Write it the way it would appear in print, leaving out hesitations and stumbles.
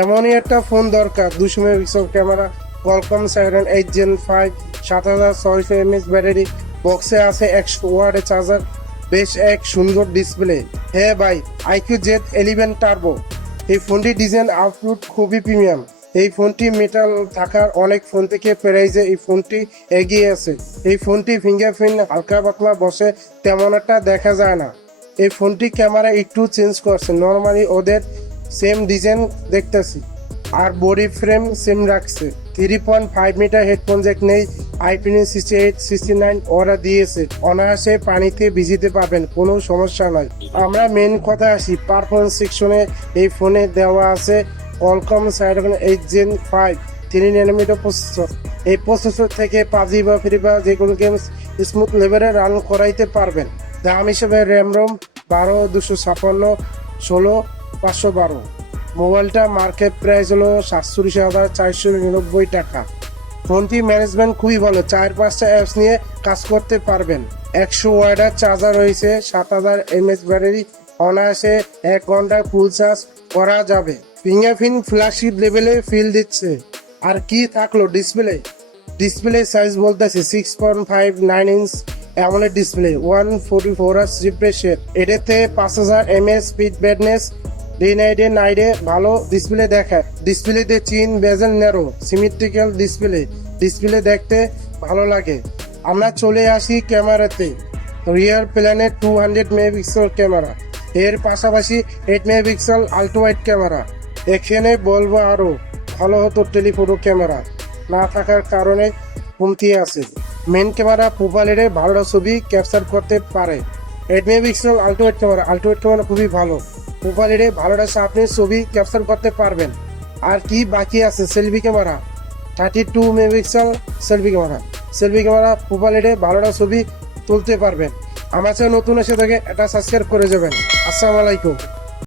এমনই একটা ফোন দরকার 200 megapixel camera, Qualcomm siren 8 Gen 5, 7600 mAh battery, বক্সে আছে 100 ওয়াটের চার্জার, বেশ এক সুন্দর ডিসপ্লে। হ্যাঁ ভাই, iQOO Z11 Turbo। এই ফোনটির ডিজাইন আউটলুক খুবই প্রিমিয়াম। এই ফোনটি মেটাল থাকার অনেক ফোন থেকে প্রাইজে এই ফোনটি এগিয়ে আছে। এই ফোনটি ফিঙ্গারপ্রিন্ট হালকা পাতলা বসে, তেমন একটা দেখা যায় না। এই ফোনটি ক্যামেরা একটু চেঞ্জ করছে, নর্মালি ওদের সেম ডিজাইন দেখতেছি, আর বডি ফ্রেম সেম রাখছে। 3.5 মিটার হেডফোন জ্যাক নেই, IP68 69 ওরা দিয়েছে। অনায়াসে পানিতে ভিজিতে পারবেন, কোনো সমস্যা নয়। আমরা মেন কথা আসি, পারফরমেন্স সেকশনে এই ফোনে দেওয়া আছে Qualcomm Snapdragon 8 Gen 5 3 nanometer processor. এই প্রসেসর থেকে পাবজি বা ফ্রি ফায়ার যে কোনো গেমস স্মুথ লেভেলে রান করাইতে পারবেন। দাম হিসেবে র্যাম রোম 12 256 16 512। মোবাইলটা মার্কেট প্রাইস হলো 47,499 টাকা। ফোনটি ম্যানেজমেন্ট খুবই ভালো, 4-5টা অ্যাপস নিয়ে কাজ করতে পারবেন। 100 ওয়াটের চার্জার রয়েছে, 7000 mAh ব্যাটারি, অনায়াসে 1 ঘন্টায় ফুল চার্জ করা যাবে। ফিঙ্গারপ্রিন্ট ফ্ল্যাগশিপ লেভেলে ফিল দিচ্ছে। আর কি থাকলো ডিসপ্লে সাইজ বলতেছে 6.59 inch AMOLED display, 144 Hz refresh rate. এটাতে 5000 mAh স্পিড ব্রাইটনেস, ডে নাইটে ভালো ডিসপ্লে দেখায়। ডিসপ্লেতে চিন বেজেল ন্যারো সিমেট্রিক্যাল ডিসপ্লে দেখতে ভালো লাগে। আমরা চলে আসি ক্যামেরাতে। রিয়ার প্ল্যানে 200 মেগাপিক্সেল ক্যামেরা, এর পাশাপাশি 8 মেগাপিক্সেল আল্ট্রা ওয়াইড ক্যামেরা। এখানে বলবো আরও ভালো হতো টেলিফোটো ক্যামেরা না থাকার কারণে কমতি আছে। মেন ক্যামেরা প্রোফাইলে ভালো ছবি ক্যাপচার করতে পারে। 8 মেগাপিক্সেল আল্ট্রা ওয়াইড ক্যামেরা খুবই ভালো, প্রোফাইলে ভালোটা আপনি ছবি ক্যাপচার করতে পারবেন। আর কি বাকি আছে, selfie camera 32 megapixel selfie camera প্রোফাইলে ভালোটা ছবি তুলতে পারবেন। আমার চ্যানেল নতুন এসে থাকে, এটা সাবস্ক্রাইব করে যাবেন। আসসালামু আলাইকুম।